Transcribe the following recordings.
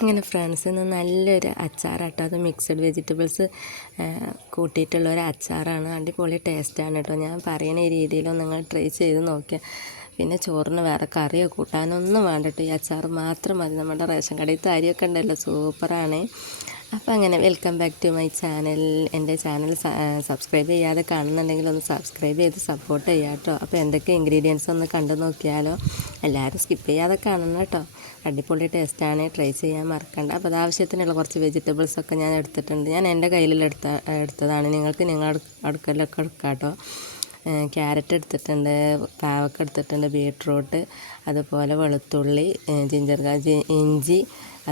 അങ്ങനെ ഫ്രണ്ട്സ് ഇന്ന് നല്ലൊരു അച്ചാറാട്ടോ, അത് മിക്സഡ് വെജിറ്റബിൾസ് കൂട്ടിയിട്ടുള്ളൊരു അച്ചാറാണ്. അടിപൊളി ടേസ്റ്റാണ് കേട്ടോ. ഞാൻ പറയുന്ന ഈ രീതിയിലൊന്നും നിങ്ങൾ ട്രൈ ചെയ്ത് നോക്കിയാൽ പിന്നെ ചോറിന് വേറെ കറിയോ കൂട്ടാനൊന്നും വേണ്ടിട്ട് ഈ അച്ചാർ മാത്രം മതി. നമ്മുടെ റേഷൻ കടയിലത്തെ അരിയൊക്കെ ഉണ്ടല്ലോ, സൂപ്പറാണ്. അപ്പോൾ അങ്ങനെ welcome back to my channel. എൻ്റെ ചാനൽ സബ്സ്ക്രൈബ് ചെയ്യാതെ കാണുന്നുണ്ടെങ്കിൽ ഒന്ന് സബ്സ്ക്രൈബ് ചെയ്ത് സപ്പോർട്ട് ചെയ്യാം കേട്ടോ. അപ്പോൾ എന്തൊക്കെ ഇൻഗ്രീഡിയൻസ് ഒന്ന് കണ്ടു നോക്കിയാലോ. എല്ലാവരും സ്കിപ്പ് ചെയ്യാതെ കാണണം കേട്ടോ. അടിപൊളി ടേസ്റ്റാണ്, ട്രൈ ചെയ്യാൻ മറക്കണ്ട. അപ്പോൾ അത് ആവശ്യത്തിനുള്ള കുറച്ച് വെജിറ്റബിൾസൊക്കെ ഞാൻ എടുത്തിട്ടുണ്ട്. ഞാൻ എൻ്റെ കയ്യിൽ എടുത്തതാണ്. നിങ്ങൾക്ക് അടുക്കലൊക്കെ എടുക്കാം കേട്ടോ. ക്യാരറ്റ് എടുത്തിട്ടുണ്ട്, പാവക്ക എടുത്തിട്ടുണ്ട്, ബീട്രൂട്ട്, അതുപോലെ വെളുത്തുള്ളി, ജിഞ്ചർ ഇഞ്ചി,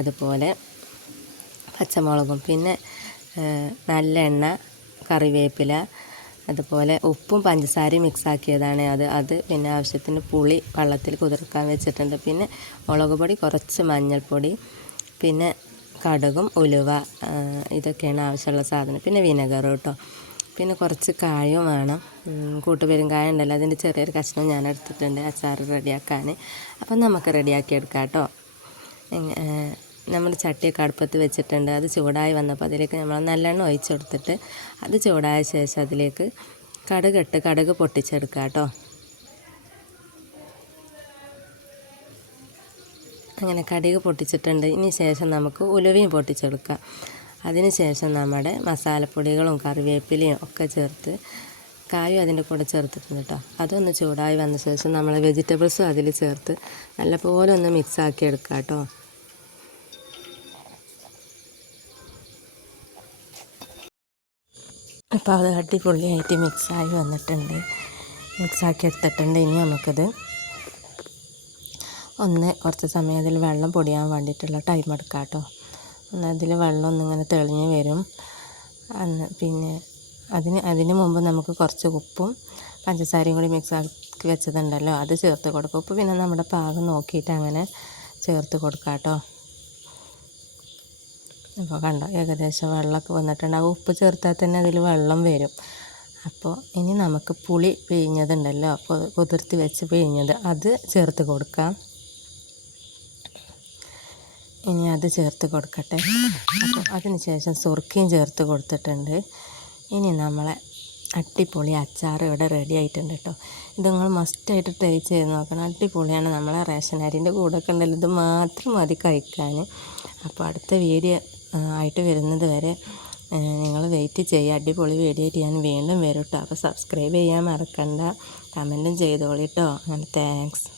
അതുപോലെ പച്ചമുളകും, പിന്നെ നല്ലെണ്ണ, കറിവേപ്പില, അതുപോലെ ഉപ്പും പഞ്ചസാരയും മിക്സാക്കിയതാണ് അത് പിന്നെ ആവശ്യത്തിന് പുളി വെള്ളത്തിൽ കുതിർക്കാൻ വെച്ചിട്ടുണ്ട്. പിന്നെ മുളക് പൊടി, കുറച്ച് മഞ്ഞൾപ്പൊടി, പിന്നെ കടുകും ഉലുവ, ഇതൊക്കെയാണ് ആവശ്യമുള്ള സാധനം. പിന്നെ വിനെഗർ കേട്ടോ. പിന്നെ കുറച്ച് കായും വേണം. കൂട്ടുപെരുങ്കായം ഉണ്ടല്ലോ, അതിൻ്റെ ചെറിയൊരു കഷ്ണം ഞാൻ എടുത്തിട്ടുണ്ട് അച്ചാർ റെഡിയാക്കാൻ. അപ്പം നമുക്ക് റെഡിയാക്കി എടുക്കാം കേട്ടോ. നമ്മൾ ചട്ടിയൊക്കെ അടുപ്പത്ത് വെച്ചിട്ടുണ്ട്. അത് ചൂടായി വന്നപ്പോൾ അതിലേക്ക് നമ്മൾ നല്ലെണ്ണ ഒഴിച്ചെടുത്തിട്ട് അത് ചൂടായ ശേഷം അതിലേക്ക് കടുക് പൊട്ടിച്ചെടുക്കുക കേട്ടോ. അങ്ങനെ കടുക് പൊട്ടിച്ചിട്ടുണ്ട്. ഇനി ശേഷം നമുക്ക് ഉലുവയും പൊട്ടിച്ചെടുക്കാം. അതിന് ശേഷം നമ്മുടെ മസാലപ്പൊടികളും കറിവേപ്പിലയും ഒക്കെ ചേർത്ത് കായും അതിൻ്റെ കൂടെ ചേർത്തിട്ടുണ്ട് കേട്ടോ. അതൊന്ന് ചൂടായി വന്ന ശേഷം നമ്മൾ വെജിറ്റബിൾസും അതിൽ ചേർത്ത് നല്ലപോലെ ഒന്ന് മിക്സാക്കി എടുക്കാം കേട്ടോ. അപ്പോൾ അത് അടിപൊളിയായിട്ട് മിക്സായി വന്നിട്ടുണ്ട്, മിക്സാക്കി എടുത്തിട്ടുണ്ട്. ഇനി നമുക്കത് കുറച്ച് സമയം അതിൽ വെള്ളം പൊടിയാൻ വേണ്ടിയിട്ടുള്ള ടൈം എടുക്കാം കേട്ടോ. അതിൽ വെള്ളം ഒന്നിങ്ങനെ തെളിഞ്ഞ് വരും. പിന്നെ അതിന് മുമ്പ് നമുക്ക് കുറച്ച് ഉപ്പും പഞ്ചസാരയും കൂടി മിക്സാക്കി വെച്ചതുണ്ടല്ലോ, അത് ചേർത്ത് കൊടുക്കും. ഉപ്പ് പിന്നെ നമ്മുടെ പാകം നോക്കിയിട്ട് അങ്ങനെ ചേർത്ത് കൊടുക്കാം കേട്ടോ. അപ്പോൾ കണ്ടോ, ഏകദേശം വെള്ളമൊക്കെ വന്നിട്ടുണ്ട്. ആ ഉപ്പ് ചേർത്താൽ തന്നെ അതിൽ വെള്ളം വരും. അപ്പോൾ ഇനി നമുക്ക് പുളി പിഴിഞ്ഞതുണ്ടല്ലോ, കുതിർത്തി വെച്ച് പിഴിഞ്ഞത്, അത് ചേർത്ത് കൊടുക്കാം. ഇനി അത് ചേർത്ത് കൊടുക്കട്ടെ. അപ്പോൾ അതിന് ശേഷം സുർക്കയും ചേർത്ത് കൊടുത്തിട്ടുണ്ട്. ഇനി നമ്മളെ അടിപൊളി അച്ചാർ ഇവിടെ റെഡി ആയിട്ടുണ്ട് കേട്ടോ. ഇത് നിങ്ങൾ മസ്റ്റായിട്ട് ട്രൈ ചെയ്ത് നോക്കണം. അടിപൊളിയാണ്. നമ്മളെ റേഷൻ അരിൻ്റെ കൂടെയൊക്കെ ഉണ്ടല്ലോ, ഇത് മാത്രം മതി കഴിക്കാൻ. അപ്പോൾ അടുത്ത വീഡിയോ ആയിട്ട് വരുന്നത് വരെ നിങ്ങൾ വെയിറ്റ് ചെയ്യുക. അടിപൊളി വീഡിയോ ആയിട്ട് ഞാൻ വീണ്ടും വരും കേട്ടോ. അപ്പോൾ സബ്സ്ക്രൈബ് ചെയ്യാൻ മറക്കണ്ട, കമൻറ്റും ചെയ്തോളി കേട്ടോ. അങ്ങനെ താങ്ക്സ്.